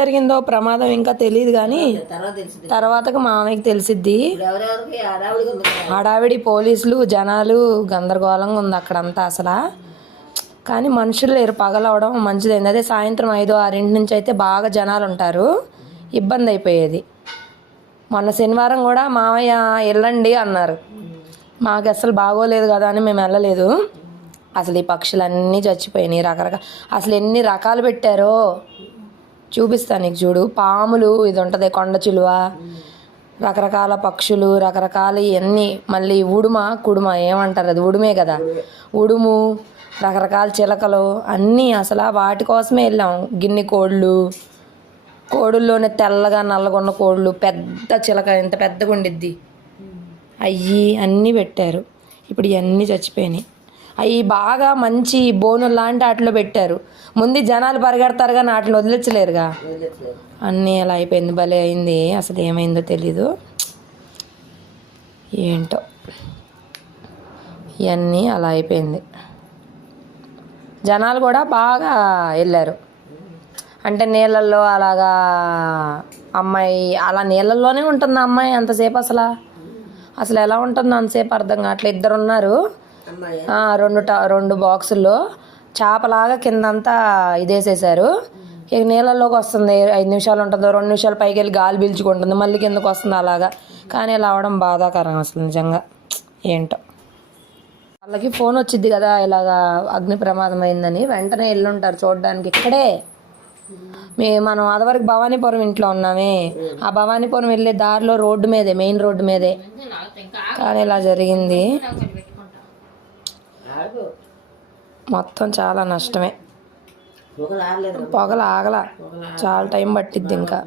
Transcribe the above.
జరిగిందో ప్రమాదం ఇంకా తెలియదు కానీ తర్వాతకు మామయ్యకి తెలిసిద్ది. హడావిడి పోలీసులు జనాలు గందరగోళంగా ఉంది అక్కడంతా అసలు. కానీ మనుషులు లేరు, పగలవడం మంచిదైంది. అదే సాయంత్రం 5-6 నుంచి అయితే బాగా జనాలు ఉంటారు, ఇబ్బంది అయిపోయేది. మొన్న శనివారం కూడా మామయ్య వెళ్ళండి అన్నారు, మాకు అసలు బాగోలేదు కదా అని మేము వెళ్ళలేదు. అసలు ఈ పక్షులన్నీ చచ్చిపోయినాయి రకరకాల. అసలు ఎన్ని రకాలు పెట్టారో చూపిస్తాను నీకు, చూడు. పాములు, ఇది ఉంటుంది కొండ చిలువ, రకరకాల పక్షులు, రకరకాల ఇవన్నీ. మళ్ళీ కుడుమ ఏమంటారు, అది ఉడుమే కదా, ఉడుము, రకరకాల చిలకలు అన్నీ. అసలు వాటి కోసమే వెళ్ళాం. గిన్నె కోడుల్లోనే తెల్లగా నల్లగొన్న కోళ్ళు, పెద్ద చిలక ఎంత పెద్దగా ఉండిద్ది, అవి అన్నీ పెట్టారు. ఇప్పుడు ఇవన్నీ చచ్చిపోయినాయి. అవి బాగా మంచి బోనులు లాంటి వాటిలో పెట్టారు. ముందు జనాలు పరిగెడతారు కానీ వాటిని వదిలించలేరుగా. అన్నీ అలా అయిపోయింది, భలే అయింది. అసలు ఏమైందో తెలీదు, ఏంటో ఇవన్నీ అలా అయిపోయింది. జనాలు కూడా బాగా వెళ్ళారు. అంటే నీళ్ళల్లో అలాగా అమ్మాయి అలా నీళ్ళల్లోనే ఉంటుంది అమ్మాయి అంతసేపు. అసలు ఎలా ఉంటుందో అంతసేపు అర్థం కావట్లేదు. 2 ఉన్నారు, 2 బాక్సుల్లో చేపలాగా కిందంతా ఇదేసేసారు. ఇక నీళ్ళల్లోకి వస్తుంది, 5 నిమిషాలు ఉంటుందో, 2 నిమిషాలు పైకి వెళ్ళి గాలి పీల్చుకుంటుంది, మళ్ళీ కిందకు వస్తుంది అలాగా. కానీ ఇలా అవడం బాధాకరం అసలు నిజంగా. ఏంటో వాళ్ళకి ఫోన్ వచ్చింది కదా ఇలాగా అగ్ని ప్రమాదం అయిందని, వెంటనే వెళ్ళుంటారు చూడడానికి. ఇక్కడే మనం అదివరకు భవానీపురం ఇంట్లో ఉన్నామే, ఆ భవానీపురం వెళ్ళే దారిలో రోడ్డు మీదే, మెయిన్ రోడ్డు మీదే. కానీ ఇలా జరిగింది, మొత్తం చాలా నష్టమే. పొగలు ఆగల, చాలా టైం పట్టిద్ది ఇంకా.